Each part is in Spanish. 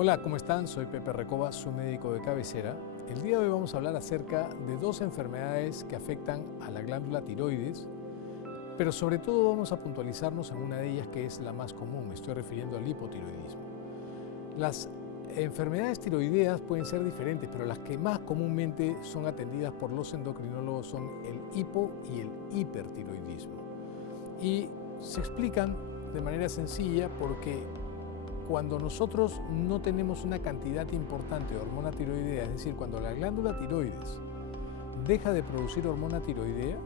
Hola, ¿cómo están? Soy Pepe Recoba, su médico de cabecera. El día de hoy vamos a hablar acerca de dos enfermedades que afectan a la glándula tiroides, pero sobre todo vamos a puntualizarnos en una de ellas que es la más común. Me estoy refiriendo al hipotiroidismo. Las enfermedades tiroideas pueden ser diferentes, pero las que más comúnmente son atendidas por los endocrinólogos son el hipo y el hipertiroidismo. Y se explican de manera sencilla porque cuando nosotros no tenemos una cantidad importante de hormona tiroidea, es decir, cuando la glándula tiroides deja de producir hormona tiroidea,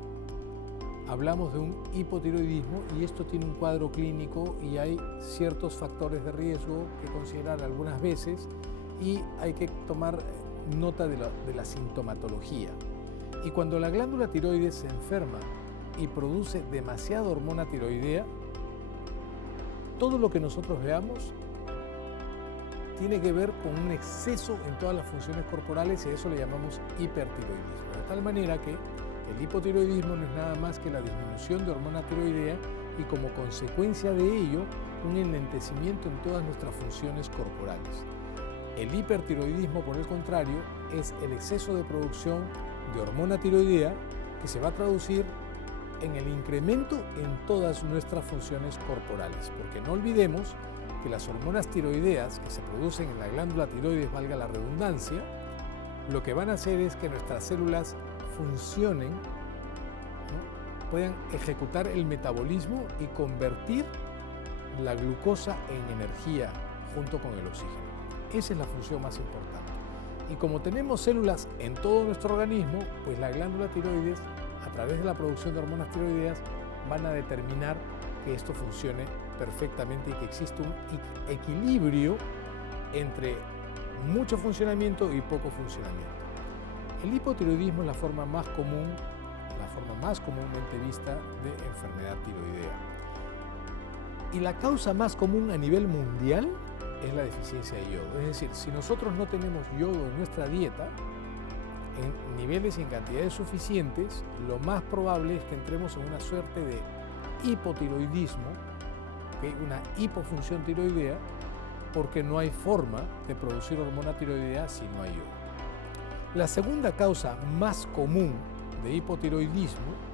hablamos de un hipotiroidismo y esto tiene un cuadro clínico y hay ciertos factores de riesgo que considerar algunas veces y hay que tomar nota de la sintomatología. Y cuando la glándula tiroides se enferma y produce demasiada hormona tiroidea, todo lo que nosotros veamos tiene que ver con un exceso en todas las funciones corporales y a eso le llamamos hipertiroidismo. De tal manera que el hipotiroidismo no es nada más que la disminución de hormona tiroidea y como consecuencia de ello un enlentecimiento en todas nuestras funciones corporales. El hipertiroidismo, por el contrario, es el exceso de producción de hormona tiroidea que se va a traducir en el incremento en todas nuestras funciones corporales, porque no olvidemos que las hormonas tiroideas que se producen en la glándula tiroides, valga la redundancia, lo que van a hacer es que nuestras células funcionen, ¿no? Puedan ejecutar el metabolismo y convertir la glucosa en energía junto con el oxígeno. Esa es la función más importante. Y como tenemos células en todo nuestro organismo, pues la glándula tiroides, a través de la producción de hormonas tiroideas, van a determinar que esto funcione perfectamente y que existe un equilibrio entre mucho funcionamiento y poco funcionamiento. El hipotiroidismo es la forma más común, la forma más comúnmente vista de enfermedad tiroidea. Y la causa más común a nivel mundial es la deficiencia de yodo. Es decir, si nosotros no tenemos yodo en nuestra dieta, en niveles y en cantidades suficientes, lo más probable es que entremos en una suerte de hipotiroidismo, una hipofunción tiroidea, porque no hay forma de producir hormona tiroidea si no hay yodo. La segunda causa más común de hipotiroidismo,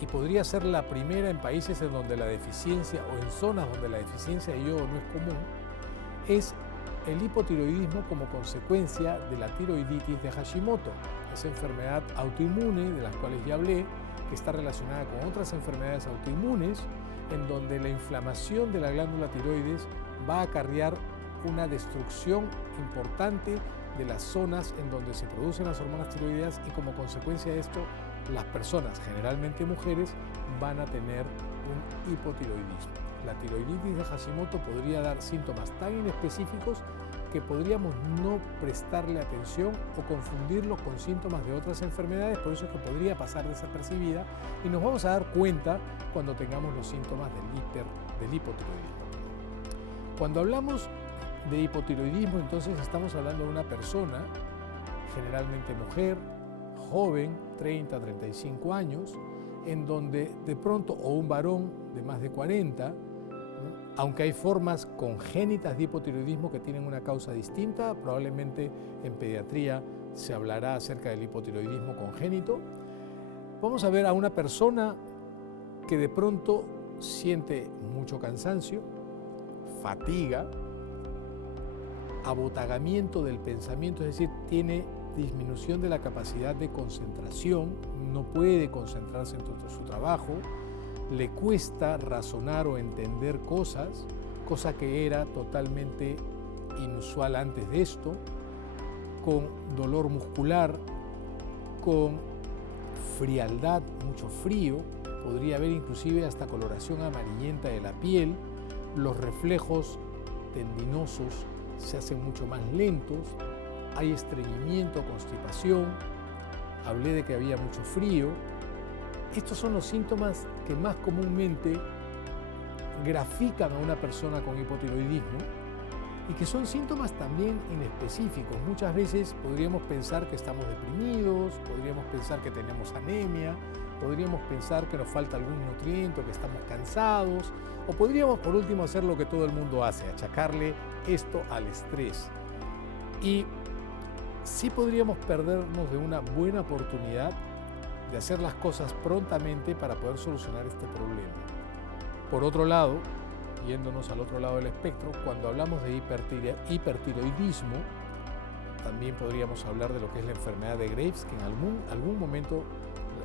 y podría ser la primera en países en donde la deficiencia o en zonas donde la deficiencia de yodo no es común, es el hipotiroidismo como consecuencia de la tiroiditis de Hashimoto, esa enfermedad autoinmune de las cuales ya hablé, que está relacionada con otras enfermedades autoinmunes, en donde la inflamación de la glándula tiroides va a acarrear una destrucción importante de las zonas en donde se producen las hormonas tiroideas y como consecuencia de esto, las personas, generalmente mujeres, van a tener un hipotiroidismo. La tiroiditis de Hashimoto podría dar síntomas tan inespecíficos que podríamos no prestarle atención o confundirlo con síntomas de otras enfermedades, por eso es que podría pasar desapercibida y nos vamos a dar cuenta cuando tengamos los síntomas del hipotiroidismo. Cuando hablamos de hipotiroidismo, entonces estamos hablando de una persona, generalmente mujer, joven, 30, 35 años, en donde de pronto, o un varón de más de 40, aunque hay formas congénitas de hipotiroidismo que tienen una causa distinta, probablemente en pediatría se hablará acerca del hipotiroidismo congénito. Vamos a ver a una persona que de pronto siente mucho cansancio, fatiga, abotagamiento del pensamiento, es decir, tiene disminución de la capacidad de concentración, no puede concentrarse en su trabajo, le cuesta razonar o entender cosas, cosa que era totalmente inusual antes de esto, con dolor muscular, con frialdad, mucho frío, podría haber inclusive hasta coloración amarillenta de la piel, los reflejos tendinosos se hacen mucho más lentos, hay estreñimiento, constipación, hablé de que había mucho frío. Estos son los síntomas que más comúnmente grafican a una persona con hipotiroidismo y que son síntomas también inespecíficos. Muchas veces podríamos pensar que estamos deprimidos, podríamos pensar que tenemos anemia, podríamos pensar que nos falta algún nutriente, que estamos cansados, o podríamos por último hacer lo que todo el mundo hace, achacarle esto al estrés. Y sí podríamos perdernos de una buena oportunidad de hacer las cosas prontamente para poder solucionar este problema. Por otro lado, yéndonos al otro lado del espectro, cuando hablamos de hipertiroidismo, también podríamos hablar de lo que es la enfermedad de Graves, que en algún momento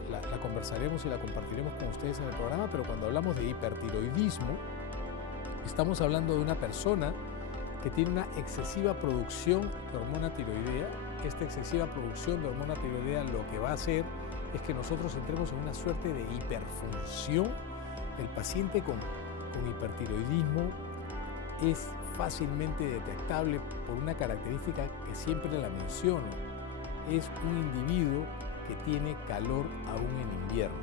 la conversaremos y la compartiremos con ustedes en el programa, pero cuando hablamos de hipertiroidismo, estamos hablando de una persona que tiene una excesiva producción de hormona tiroidea. Esta excesiva producción de hormona tiroidea lo que va a hacer es que nosotros entremos en una suerte de hiperfunción. El paciente con hipertiroidismo es fácilmente detectable por una característica que siempre la menciono. Es un individuo que tiene calor aún en invierno.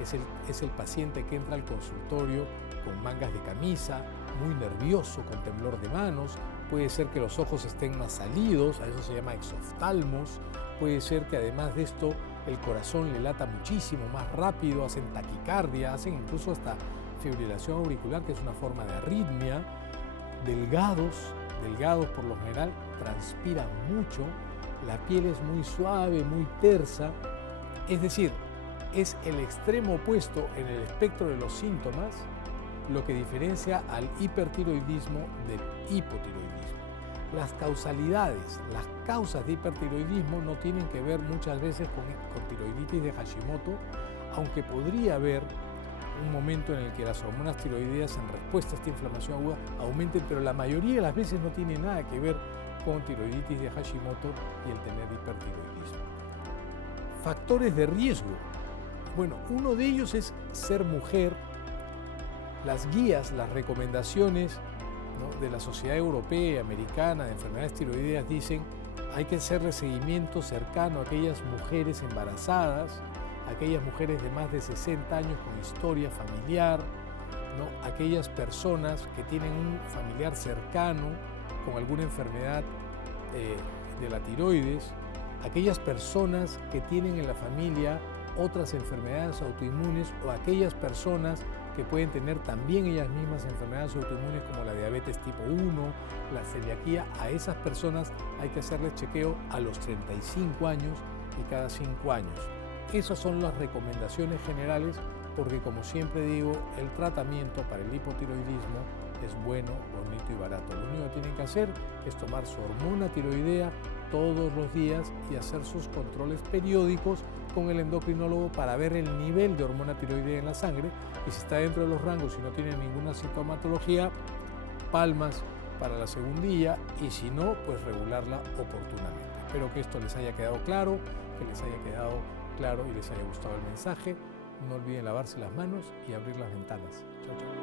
Es el paciente que entra al consultorio con mangas de camisa, muy nervioso, con temblor de manos. Puede ser que los ojos estén más salidos, a eso se llama exoftalmos. Puede ser que además de esto el corazón le lata muchísimo más rápido, hacen taquicardia, hacen incluso hasta fibrilación auricular, que es una forma de arritmia. Delgados por lo general, transpiran mucho, la piel es muy suave, muy tersa. Es decir, es el extremo opuesto en el espectro de los síntomas lo que diferencia al hipertiroidismo del hipotiroidismo. Las causalidades, las causas de hipertiroidismo no tienen que ver muchas veces con tiroiditis de Hashimoto, aunque podría haber un momento en el que las hormonas tiroideas en respuesta a esta inflamación aguda aumenten, pero la mayoría de las veces no tiene nada que ver con tiroiditis de Hashimoto y el tener hipertiroidismo. Factores de riesgo. Bueno, uno de ellos es ser mujer. Las guías, las recomendaciones, ¿no?, de la Sociedad Europea y Americana de Enfermedades Tiroideas dicen hay que hacerle seguimiento cercano a aquellas mujeres embarazadas, aquellas mujeres de más de 60 años con historia familiar, ¿no?, aquellas personas que tienen un familiar cercano con alguna enfermedad de la tiroides, aquellas personas que tienen en la familia otras enfermedades autoinmunes o aquellas personas que pueden tener también ellas mismas enfermedades autoinmunes como la diabetes tipo 1, la celiaquía. A esas personas hay que hacerles chequeo a los 35 años y cada 5 años. Esas son las recomendaciones generales porque, como siempre digo, el tratamiento para el hipotiroidismo es bueno, bonito y barato. Lo único que tienen que hacer es tomar su hormona tiroidea todos los días y hacer sus controles periódicos con el endocrinólogo para ver el nivel de hormona tiroidea en la sangre y si está dentro de los rangos y no tiene ninguna sintomatología, palmas para la segundilla y si no, pues regularla oportunamente. Espero que esto les haya quedado claro, y les haya gustado el mensaje. No olviden lavarse las manos y abrir las ventanas. Chao, chao.